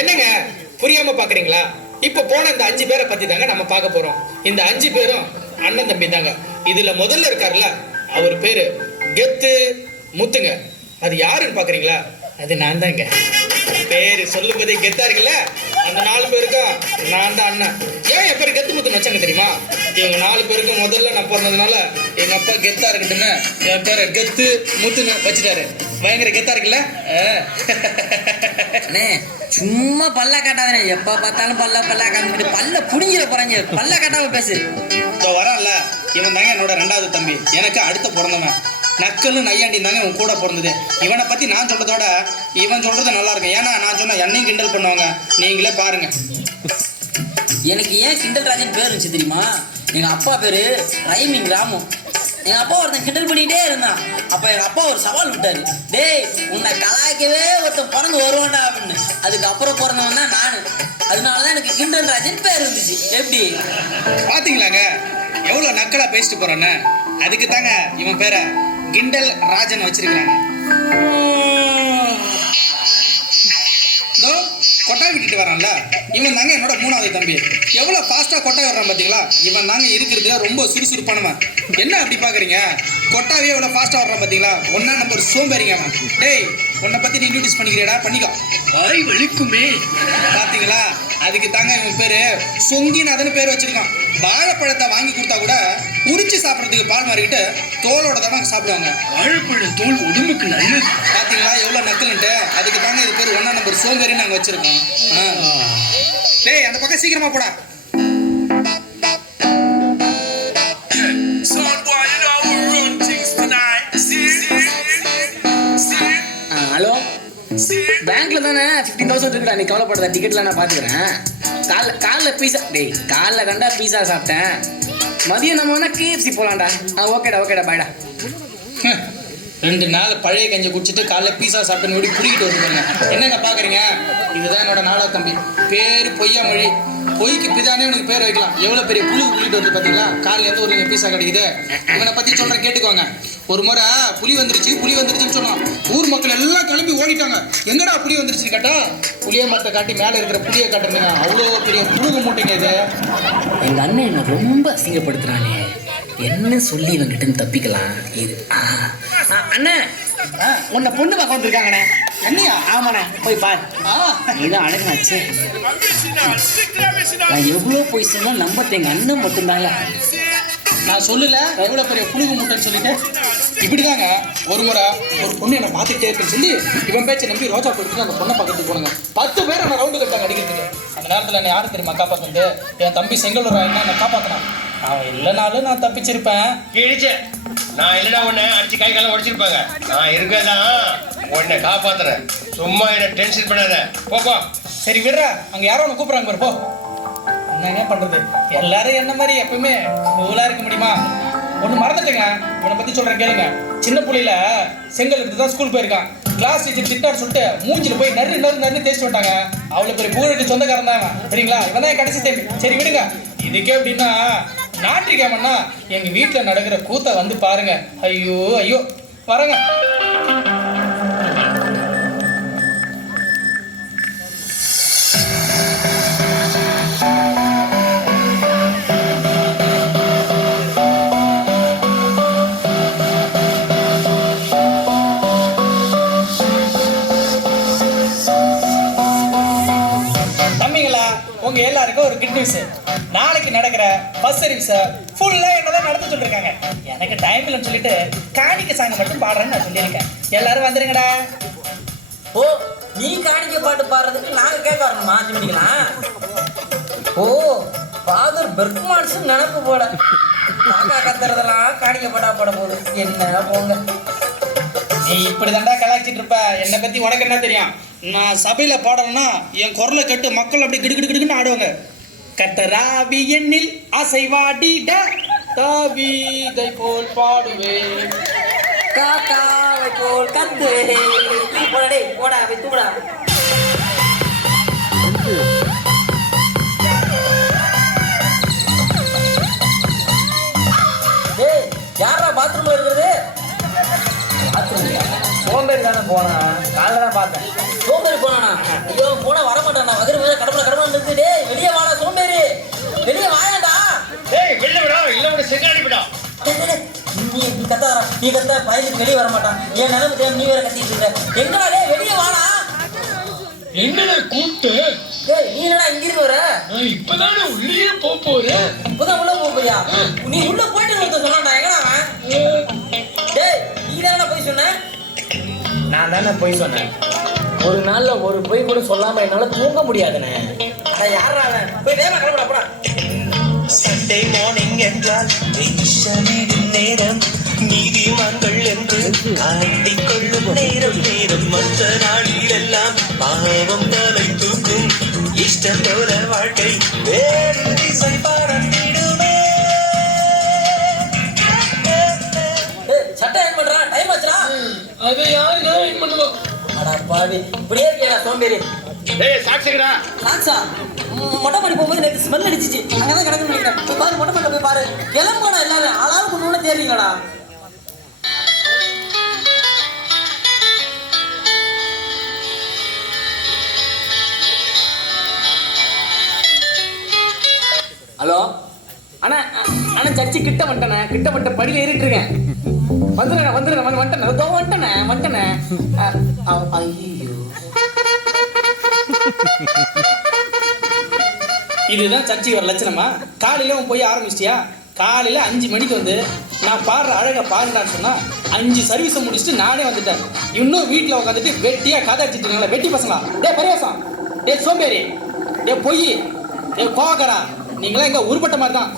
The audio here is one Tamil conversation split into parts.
என்னங்க புரியாம பாக்குறீங்களா? இப்ப போன இந்த 5 பேரை பத்தி தாங்க நம்ம பார்க்க போறோம். இந்த 5 பேரும் அண்ணன் தம்பி தாங்க. இதுல முதல்ல இருக்காருல்ல, அவர் பேரு கெத்து முத்துங்க. அது யாருன்னு பாக்குறீங்களா? அது நான் தாங்க. பேரு சொல்லும் போதே கெத்தா இருக்குல்ல, அந்த 4 பேருக்கும் நான் தான் அண்ணன். ஏன் என் பேரு கெத்து முத்துன்னு வச்சாங்க தெரியுமா? இவங்க 4 பேருக்கும் முதல்ல நான் பிறந்ததுனால எங்க அப்பா கெத்தா இருக்கட்டுன்னு என் பேரை கெத்து முத்துன்னு வச்சுட்டாரு. பயங்கர கெத்தா இருக்குல்ல? சும்மா பல்ல காட்டாதே, எப்ப பார்த்தாலும் பல்ல காமிட்டு பல்ல புடிஞ்சிட போறாங்க. பல்ல காட்டாம பேசு. இப்போ வரான்ல, இவன் தாங்க என்னோட 2வது தம்பி. எனக்கு அடுத்த பிறந்தவன். நக்கலும் நையாண்டி தாங்க இவன் கூட பிறந்தது. இவனை பத்தி நான் சொல்றதோட இவன் சொல்றது நல்லா இருக்கும். ஏன்னா நான் சொன்னா என்னையும் கிண்டல் பண்ணுவாங்க. நீங்களே பாருங்க. எனக்கு ஏன் கிண்டல் ராஜன் பேர் இருந்துச்சு தெரியுமா? எங்க அப்பா பேரு ரைமிங் ராமு. எங்க அப்பா ஒருத்தன் கிண்டல் பண்ணிட்டே இருந்தான். அப்ப எங்க அப்பா ஒரு சவால் விட்டாரு, டேய் உன்னை கலாய்க்கவே ஒருத்தன் பிறந்து வருவான்டா அப்படின்னு. அதுக்கப்புறம் பிறந்தவன் தான் நானு. அதனாலதான் எனக்கு கிண்டல் ராஜன் பேர் இருந்துச்சு. எப்படி பாத்தீங்களாங்க எவ்வளவு நக்கலா பேசிட்டு போறான்னு? அதுக்கு தாங்க இவன் பேரை கிண்டல் ராஜன் வச்சிருக்காங்க. கொட்டாய் விட்டுட்டு வரான்ல, இவன் தாங்க என்னோட 3வது தம்பி. எவ்வளவு ஃபாஸ்டா கொட்டாய் வர்றான் பாத்தீங்களா? இவன் தாங்க இருக்கிறதுல ரொம்ப சுறுசுறுப்பானவன். என்ன அப்படி பாக்குறீங்க? கொட்டாவே எவ்வளவு ஃபாஸ்டா வர்றான் பாத்தீங்களா? 1ஆம் நம்பர் சோம்பேறிங்க அவன். டேய் உன்னை பத்தி நீ நோட்டீஸ் பண்ணிக்கிறேடா, பண்ணிக்கோ. வாய் வலிக்குமே. பாத்தீங்களா? அதுக்கு தாங்க இவன் பேரு சொங்கிநாதன் பேர் வச்சிருக்கான். வாழைப்பழத்தை வாங்கி கொடுத்தா கூட உரிச்சு சாப்பிட்றதுக்கு பால் மாறிக்கிட்டு தோலோட தானே சாப்பிடுவாங்க. வாழைப்பழம் தோல் உடம்புக்கு நல்லது. பாத்தீங்களா எவ்வளவு நக்கலுன்ட்டு? அதுக்கு தாங்க இது பேர் 1ஆம் நம்பர் சோம்பேறின்னு நாங்க வச்சிருக்கோம். டேய் அந்த பக்கம் சீக்கிரமா போடா. ஹலோ, பேங்க்ல தானே 15,000 இருக்குடா. நீ கவலைப்படாத, டிக்கெட்லாம் நான் பாத்துக்கிறேன். காலைல பீஸா, டேய் காலைல கண்டா பீஸா சாப்பிட்டேன். மதியம் நம்ம வேணா KFC போலாம்டா. ஓகேடா பாய்டா. 2 நாள் பழைய கஞ்சி குடிச்சிட்டு காலைல பீஸா சாப்பிட்டு ஓடி குடிக்கிட்டு வந்துருக்காங்க. என்னங்க பாக்குறீங்க? இதுதான் என்னோட 4வது தம்பி. பேரு பொய்யா மொழி. பொய்க்கு பிதானே உனக்கு பேர் வைக்கலாம். எவ்வளவு பெரிய புழு குளிட்டு வந்து பாத்தீங்களா? காலையில இருந்து ஒரு பீஸா கிடைக்குது. இவனை பத்தி சொல்றேன் கேட்டுக்கோங்க. ஒரு முறை புலி வந்துருச்சுன்னு சொன்னான். ஊர் மக்கள் எல்லாம் கிளம்பி ஓடிட்டாங்க. எங்கடா புலி வந்துருச்சுன்னு கேட்டா, புளிய மரத்தை காட்டி மேல இருக்கிற புளியை காட்டுறதுங்க. அவ்வளோ பெரிய புழுகு மூட்டைங்க இது. எங்க அண்ணன் என்ன ரொம்ப அசிங்கப்படுத்துறானே, என்ன சொல்லி இவங்கிட்ட தப்பிக்கலாம்? இது அண்ணா உன்னை பொண்ணு பார்க்க வந்துருக்காங்கண்ணே. என்னையா? ஆமாண்ணே, போய் பாரு. நீதான் அழகாச்சு. நான் எவ்வளோ போய் சொன்னா நம்பத்த எங்க அண்ணன் மட்டும்தாங்க. நான் சொல்லல எவ்வளவு பெரிய புழுகு மூட்டைன்னு சொல்லிட்டு. இப்படிதாங்க ஒரு முறை ஒரு பொண்ணு என்னை பார்த்துக்கிட்டே இருக்குன்னு சொல்லி இவன் பேச்சை நம்பி ரோஜா கொடுத்துட்டு அந்த பொண்ணை பக்கத்துக்கு போனாங்க. 10 பேர் என்ன ரவுண்டு கட்டாங்க அடிக்கிறதுக்கு. அந்த நேரத்தில் என்ன யாரும் தெரியுமா காப்பாத்துறது? என் தம்பி செங்கலூர் என்ன காப்பாத்தினான். அவன் இல்லைனாலும் நான் தப்பிச்சிருப்பேன். கிழிச்சு நான் இல்லைனா உன்னை அடிச்சு கை காலம் உடைச்சிருப்பாங்க. நான் இருக்கதான் உன்னை காப்பாத்துறேன். சும்மா என்ன டென்ஷன் பண்ணாத. போ. சரி விடுற, அங்க யாரோ ஒன்று கூப்பிடுறாங்க பாரு, போ. என்னங்க பண்றது? எல்லாரும் என்ன மாதிரி எப்பவுமே நூலா இருக்க முடியுமா? ஒண்ணு மறந்துட்டேங்க, இவனை பத்தி சொல்றேன் கேளுங்க. சின்ன புள்ளையில செங்கல் எடுத்து தான் ஸ்கூல் போயிருக்கான். கிளாஸ் டீச்சர் திட்டாரு சொல்லிட்டு மூஞ்சில போய் நறு தேய்ச்சி விட்டாங்க. அவளுக்கு ஒரு புகழுக்கு சொந்தக்காரன் தான் சரிங்களா? இவன் தான் கடைசி தேவை. சரி விடுங்க. இதுக்கே எப்படின்னா ஞாயிற்றுக்கிழமைன்னா எங்க வீட்டுல நடக்கிற கூத்த வந்து பாருங்க. ஐயோ வரங்க. உங்க எல்லாருக்கும் ஒரு குட் நியூஸ். நாளைக்கு நடக்கிற பஸ் சர்வீஸ ஃபுல்லா என்னதான் நடத்த சொல்லிருக்காங்க. எனக்கு டைம் இல்லைன்னு சொல்லிட்டு காணிக்க சாங் மட்டும் பாடுறேன்னு நான் சொல்லியிருக்கேன். எல்லாரும் வந்துருங்கடா. ஓ, நீ காணிக்க பாட்டு பாடுறதுக்கு நாங்க கேட்க வரணுமா? பண்ணிக்கலாம். ஓ, ஃபாதர் பெர்க்மான்ஸ் நினப்பு போல. காக்கா கத்துறதெல்லாம் காணிக்க பாட்டா பாட போகுது. என்ன போங்க. நீ இப்படி தாண்டா கலாய்ச்சிட்டு இருப்ப. என்னை பத்தி உனக்கு என்ன தெரியும்? நான் சபையில பாடணும்னா என் குரலை கேட்டு மக்கள் அப்படி கிடுக்கிடுன்னு ஆடுவாங்க. கத்தராவி எண்ணில் அசைவாடிட தாவீதை போல் பாடுவே, காக்காவை போல் கத்து. போடா போடா போய் தூடா. யாரா பாத்ரூம்ல தானே போனான், காலைல தான் பார்த்தேன். சோம்பேறி போனானா? ஐயோ போனா வரமாட்டானா? வகரு மேல கடமை இருக்கு. டேய் வெளியே வாடா சோம்பேறி, வெளியே வாயாண்டா. டேய் வெளில விடா, இல்ல விட செங்க அடிப்படா. நீ கத்தாரா, நீ கத்தா பயந்துக்கு வெளியே வர மாட்டான். என் நிலைமை தெரியாம நீ வேற கத்திட்டு இருக்க. எங்கடா டேய் வெளியே வாடா. என்னடா கூப்பிட்டு? டேய் நீ என்னடா இங்க இருந்து வர? நான் இப்பதானே உள்ளே போறேன். இப்பதான் உள்ள போறியா? நீ உள்ள போயிட்டு ஒருத்தன் சொன்னான்டா, எங்கடா அவன்? டேய் நீ தானடா போய் சொன்ன? நான் தானே பொய் சொன்னேன். ஒரு நாள்ல ஒரு பொய் கூட சொல்லாம என்னால தூங்க முடியாதுண்ணே. அட யாரா அவன்? போய் வேகமா கிளம்புடா போடா. சண்டே மார்னிங் என்றால் வீடும் நேரம், நீதிமான்கள் என்று ஆட்டிக்கொள்ளும் நேரம் நேரம், மற்ற நாளில் எல்லாம் பாவம் தலை தூக்கும், இஷ்டம் போல வாழ்க்கை வேறு திசை பறந்திடுமே. டேய் சட்டை ஏன் பண்றா? டைம் ஆச்சுடா. அதை யாரு நான் பண்ணுவோம்? அட பாவி, இப்படியே இருக்கியா சோம்பேறி? டேய் சாட்சிங்கடா. சாக்ஸா மொட்டை மாடி போகும்போது எனக்கு ஸ்மெல் அடிச்சிச்சு. அங்கதான் கிடக்குன்னு நினைக்கிறேன். போய் பாரு மொட்டை மாடில போய் பாரு. கிளம்புடா எல்லாரும், ஆளாளுக்கு ஒண்ணு தேடுறீங்கடா. ஹலோ அண்ணா, அண்ணா சர்ச்சு கிட்ட வந்துட்டேன், படியில ஏறிட்டு இருக்கேன். வந்துட்டேனே. ஐயோ இதுதான் சர்ச்சைக்கு வர லட்சணமா? காலையில அவன் போய் ஆரம்பிச்சிட்டியா? காலையில 5 மணிக்கு வந்து நான் பாடுற அழகா பாடுறான்னு சொன்னா 5 சர்வீஸை முடிச்சுட்டு நானே வந்துட்டேன். இன்னும் வீட்டில் உட்காந்துட்டு வெட்டியா கதை அடிச்சிட்டு இருக்காங்களா வெட்டி பசங்களா? டே பரியாசம், டே சோம்பேறி, டே பொய், டே கோவக்காரா, நீங்களாம் எங்க உருப்பட்ட மாதிரி தான்.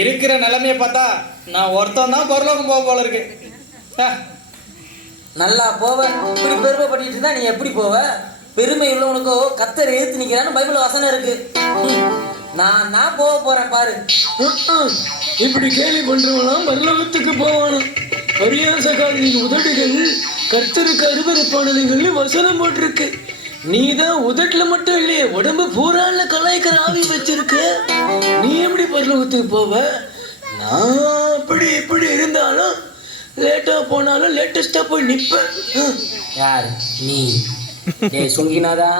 இருக்கிற நிலைமையை பார்த்தா நான் ஒருத்தன் தான் பரலோகம் போக போல இருக்கு. நல்லா போவ. இப்படி பெருமை பண்ணிட்டு இருந்தா நீ எப்படி போவ? பெருமை உள்ளவனுக்கோ கத்தரை எழுத்து நிக்கிறான்னு பைபிள் வசனம் இருக்கு. நான் போக போறேன் பாரு. இப்படி கேலி பண்றவனாம் பரலோகத்துக்கு போவானா? பரியாசக்காரனின் உதடுகள் கர்த்தருக்கு அருவருப்பானதுங்கள்னு வசனம் போட்டிருக்கு. நீதான் உதட்டுல மட்டும் இல்லையே, உடம்பு பூரால கலாய்க்கிற ஆவி வச்சிருக்க. நீ எப்படி பரலோகத்துக்கு போவ? நான் அப்படி இப்படி இருந்தாலும் லேட்டா போனாலும் லேட்டஸ்டா போய் நிப்பேன். யார் நீ? ஏய் சொங்கினாதா,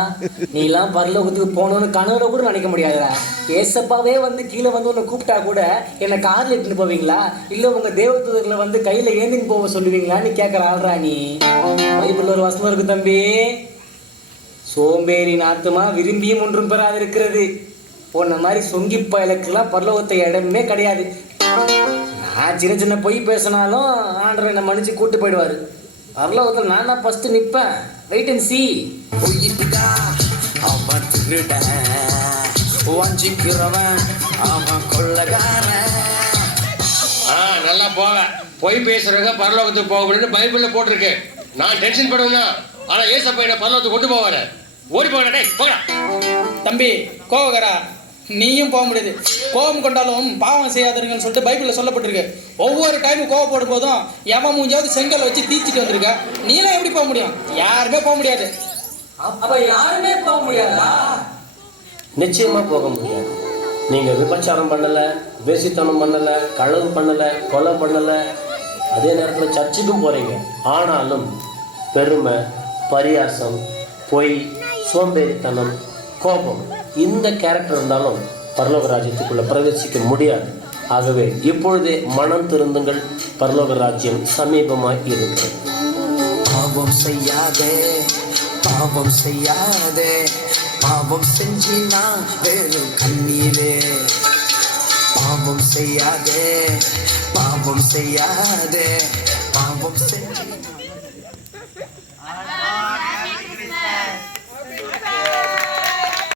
நீ எல்லாம் பரலோகத்துக்கு போகணும்னு கனவுல கூட நினைக்க முடியாதுடா. ஏசப்பாவே வந்து கீழே வந்து உன்னை கூப்பிட்டா கூட என்னை கார்ல எடுத்துன்னு போவீங்களா, இல்ல உங்க தேவதூதர்களை வந்து கையில ஏந்தின்னு போக சொல்லுவீங்களான்னு கேட்கற ஆள்றா நீ. பைபிள்ல ஒரு வசனம் இருக்கு தம்பி, சோம்பேறின் ஆத்துமா விரும்பியும் ஒன்றும் பெறாது இருக்கிறது. உன்ன மாதிரி சொங்கி பயலுக்கெல்லாம் பரலோகத்தை இடமே கிடையாது. நான் சின்ன பொய் பேசினாலும் ஆண்டவர் என்னை மன்னிச்சு கூட்டு போயிடுவாரு. பரலோகத்தில் நான் தான் ஃபர்ஸ்ட் நிற்பேன். வெயிட் அண்ட் சீ. அவன் திருடன், வஞ்சிக்கிறவன், அவன் கொள்ளக்காரன். நல்லா போவ. பொய் பேசுறவங்க பரலோகத்துக்கு போக முடியும்னு பைபிள்ல போட்டிருக்கு. நான் டென்ஷன் பண்ணுவேன்னா, ஆனா ஏசப்பா என்ன பரலோகத்துக்கு கொண்டு போவாரு. ஓடி போகடா, டேய் போடா. தம்பி கோவக்காரா, நீயும் போக முடியாது. கோபம் கொண்டாலும் பாவம் செய்யாதீங்கன்னு சொல்லிட்டு பைபிள்ல சொல்லப்பட்டிருக்கு. ஒவ்வொரு டைமும் கோவப்படும் போதும் எவன் மூஞ்சாவது செங்கல் வச்சு தீச்சிட்டு வந்திருக்க. நீலாம் எப்படி போக முடியும்? யாருமே போக முடியாது. அப்ப யாருமே போக முடியாதா? நிச்சயமா போக முடியாது. நீங்க விபச்சாரம் பண்ணல, வேசித்தனம் பண்ணல, களவு பண்ணல, கொலை பண்ணல, அதே நேரத்தில் சர்ச்சுக்கும் போறீங்க. ஆனாலும் பெருமை, பரியாசம், பொய், சோம்பேறித்தனம், கோபம், இந்த கேரக்டர் இருந்தாலும் பரலோக ராஜ்யத்துக்குள்ள பிரவேசிக்க முடியாது. ஆகவே இப்பொழுதே மனம் திருந்துங்கள், பரலோக ராஜ்யம் சமீபமாய் இருக்கிறது. பாவம் செய்யாதே, பாவம் செய்யாதே, பாவம் செஞ்சினா வெறும் கண்ணீரே. பாவம் செய்யாதே, பாவம் செய்யாதே, பாவம் செஞ்சு